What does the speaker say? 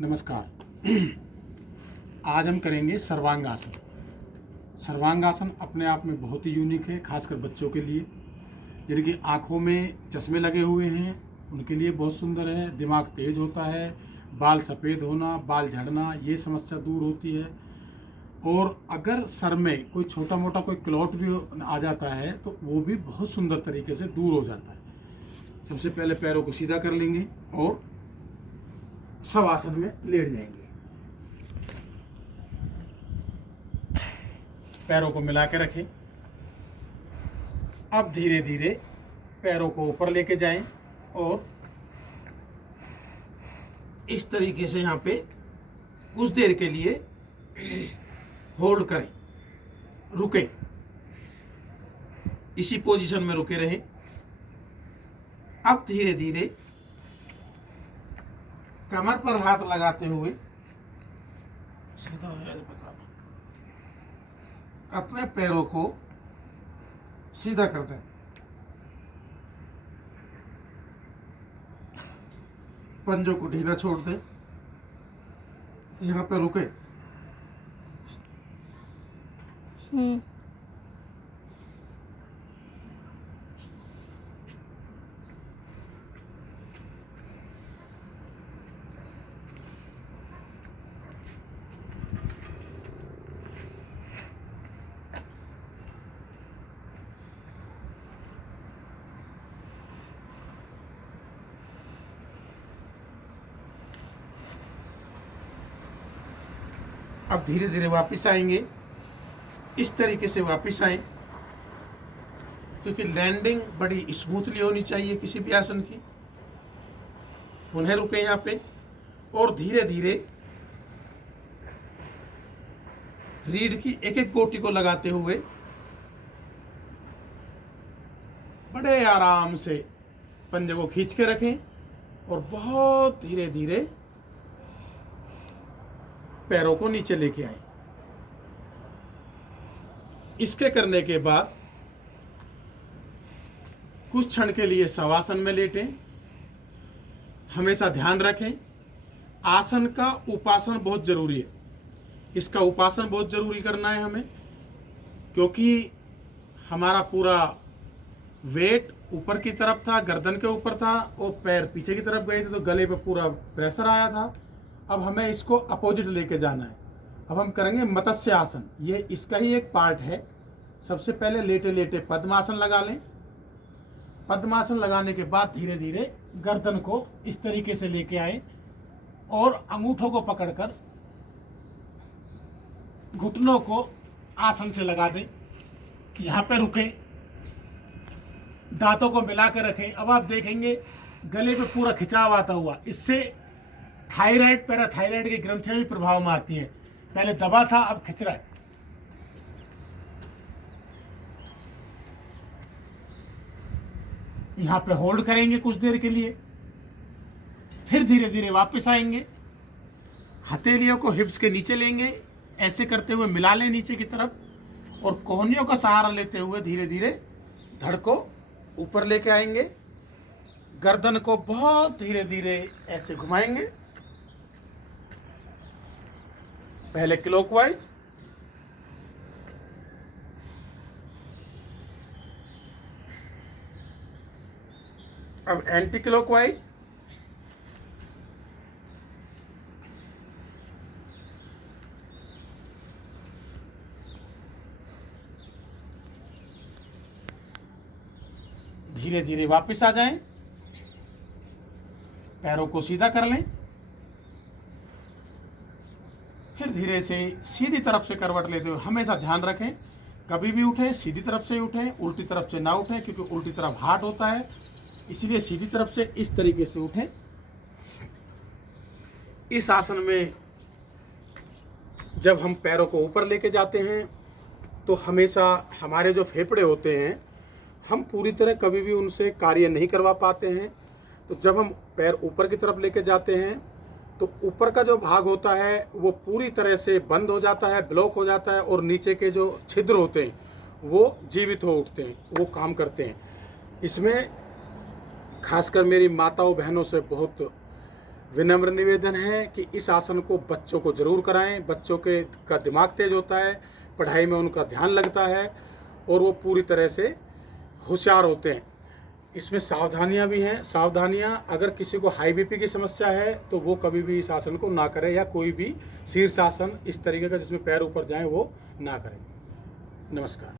नमस्कार। आज हम करेंगे सर्वांगासन। सर्वांगासन अपने आप में बहुत ही यूनिक है, खासकर बच्चों के लिए जिनकी आँखों में चश्मे लगे हुए हैं उनके लिए बहुत सुंदर है। दिमाग तेज होता है, बाल सफ़ेद होना, बाल झड़ना, ये समस्या दूर होती है। और अगर सर में कोई छोटा मोटा कोई क्लॉट भी आ जाता है तो वो भी बहुत सुंदर तरीके से दूर हो जाता है। सबसे पहले पैरों को सीधा कर लेंगे और शवासन में लेट जाएंगे। पैरों को मिला के रखें। अब धीरे धीरे पैरों को ऊपर लेके जाएं और इस तरीके से यहाँ पे कुछ देर के लिए होल्ड करें, रुकें, इसी पोजीशन में रुके रहें। अब धीरे धीरे कमर पर हाथ लगाते हुए सीधा अपने पैरों को सीधा कर दें। पंजों को ढीला छोड़ दें। यहाँ पे रुके। अब धीरे धीरे वापस आएंगे। इस तरीके से वापस आए, क्योंकि लैंडिंग बड़ी स्मूथली होनी चाहिए किसी भी आसन की। उन्हें रुके यहाँ पे और धीरे धीरे रीढ़ की एक एक गोटी को लगाते हुए बड़े आराम से पंजे को खींच के रखें और बहुत धीरे धीरे पैरों को नीचे लेके आए। इसके करने के बाद कुछ क्षण के लिए शवासन में लेटें। हमेशा ध्यान रखें, आसन का उपासन बहुत जरूरी है। इसका उपासन बहुत जरूरी करना है हमें, क्योंकि हमारा पूरा वेट ऊपर की तरफ था, गर्दन के ऊपर था और पैर पीछे की तरफ गए थे, तो गले पे पूरा प्रेशर आया था। अब हमें इसको अपोजिट लेके जाना है। अब हम करेंगे मत्स्य आसन, ये इसका ही एक पार्ट है। सबसे पहले लेटे लेटे पद्मासन लगा लें। पद्मासन लगाने के बाद धीरे धीरे गर्दन को इस तरीके से लेके आए और अंगूठों को पकड़कर घुटनों को आसन से लगा दें। यहाँ पे रुके, दांतों को मिला कर रखें। अब आप देखेंगे गले पे पूरा खिंचाव आता हुआ। इससे थायराइड, पैराथायराइड की ग्रंथियां भी प्रभाव में आती हैं। पहले दबा था, अब खिंच रहा है। यहां पे होल्ड करेंगे कुछ देर के लिए, फिर धीरे धीरे वापस आएंगे। हथेलियों को हिप्स के नीचे लेंगे, ऐसे करते हुए मिला लें नीचे की तरफ और कोहनियों का सहारा लेते हुए धीरे धीरे धड़ को ऊपर लेके आएंगे। गर्दन को बहुत धीरे धीरे ऐसे घुमाएंगे, पहले क्लॉकवाइज, अब एंटी क्लॉकवाइज, धीरे धीरे वापस आ जाएं। पैरों को सीधा कर लें, फिर धीरे से सीधी तरफ से करवट लेते हुए हमेशा ध्यान रखें, कभी भी उठें सीधी तरफ से उठें, उल्टी तरफ से ना उठें, क्योंकि उल्टी तरफ हार्ड होता है। इसलिए सीधी तरफ से इस तरीके से उठें। इस आसन में जब हम पैरों को ऊपर लेके जाते हैं तो हमेशा हमारे जो फेफड़े होते हैं, हम पूरी तरह कभी भी उनसे कार्य नहीं करवा पाते हैं। तो जब हम पैर ऊपर की तरफ लेके जाते हैं तो ऊपर का जो भाग होता है वो पूरी तरह से बंद हो जाता है, ब्लॉक हो जाता है, और नीचे के जो छिद्र होते हैं वो जीवित हो उठते हैं, वो काम करते हैं। इसमें खासकर मेरी माताओं बहनों से बहुत विनम्र निवेदन है कि इस आसन को बच्चों को ज़रूर कराएं। बच्चों के का दिमाग तेज होता है, पढ़ाई में उनका ध्यान लगता है और वो पूरी तरह से होशियार होते हैं। इसमें सावधानियां भी हैं। सावधानियां, अगर किसी को हाई बीपी की समस्या है तो वो कभी भी इस आसन को ना करे, या कोई भी शीर्षासन इस तरीके का जिसमें पैर ऊपर जाएं वो ना करें। नमस्कार।